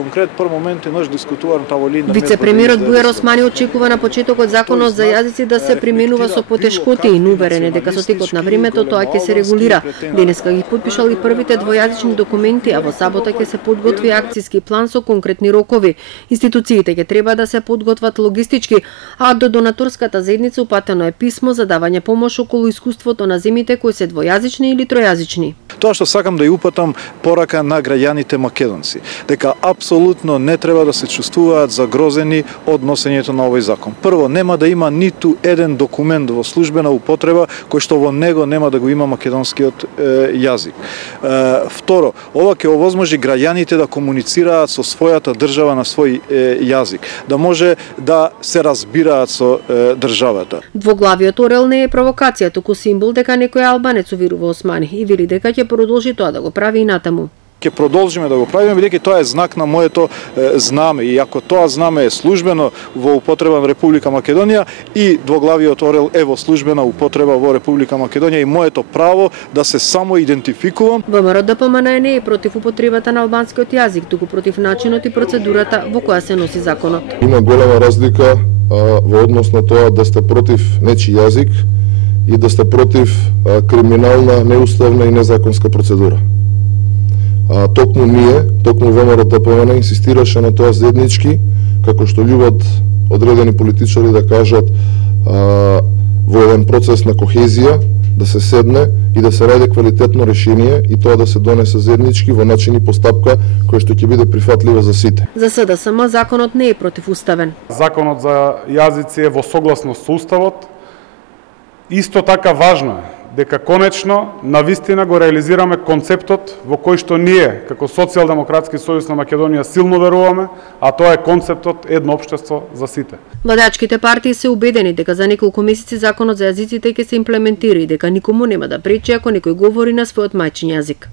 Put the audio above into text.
конкрет по момент еднаш дискутувам таволина. Вице-премиерот Бујар Османи очекува на почетокот законот за јазици да се применува со потешкотии, но уверен е дека со текот на времето тоа ќе се регулира. Денеска ги потпишали првите двојазични документи, а во сабота ќе се подготви акциски план со конкретни рокови. Институциите ќе треба да се подготват логистички, а до донаторската заедница упатено е писмо за давање помош околу искуството на земите кои се двојазични или тројазични. Тоа што сакам да ја упатам порака на граѓаните македонци, дека апсолутно не треба да се чувствуваат загрозени од носењето на овој закон. Прво, нема да има ниту еден документ во службена употреба кој што во него нема да го има македонскиот јазик. Второ, ова ќе овозможи граѓаните да комуницираат со својата држава на свој јазик, да може да се разбираат со државата. Двоглавиот орел не е провокација, туку символ дека некој албанец уверува Османи и вели дека ќе продолжи тоа да го прави и натаму. Ќе продолжиме да го правиме, бидејќи тоа е знак на моето знаме, и ако тоа знаме е службено во употреба во Република Македонија и двоглавиот орел е во службена употреба во Република Македонија и моето право да се само идентификувам. ВМРО ДПМН не е против употребата на албанскиот јазик, туку против начинот и процедурата во која се носи законот. Има голема разлика во однос на тоа да сте против нечи јазик и да сте против криминална, неуставна и незаконска процедура. Токму ние, токму ВМРО ДПМН инсистираше на тоа заеднички, како што љубат одредени политичари да кажат, во еден процес на кохезија, да се седне и да се ради квалитетно решение и тоа да се донесе заеднички во начин и постапка која што ќе биде прифатлива за сите. За СДСМ законот не е противуставен. Законот за јазици е во согласност со Уставот. Исто така важно е дека конечно навистина го реализираме концептот во кој што ние како Социјалдемократски сојуз на Македонија силно веруваме, а тоа е концептот едно општество за сите. Владачките партии се убедени дека за неколку месеци законот за јазиците ќе се имплементира и дека никому нема да пречи ако некој говори на својот мајчин јазик.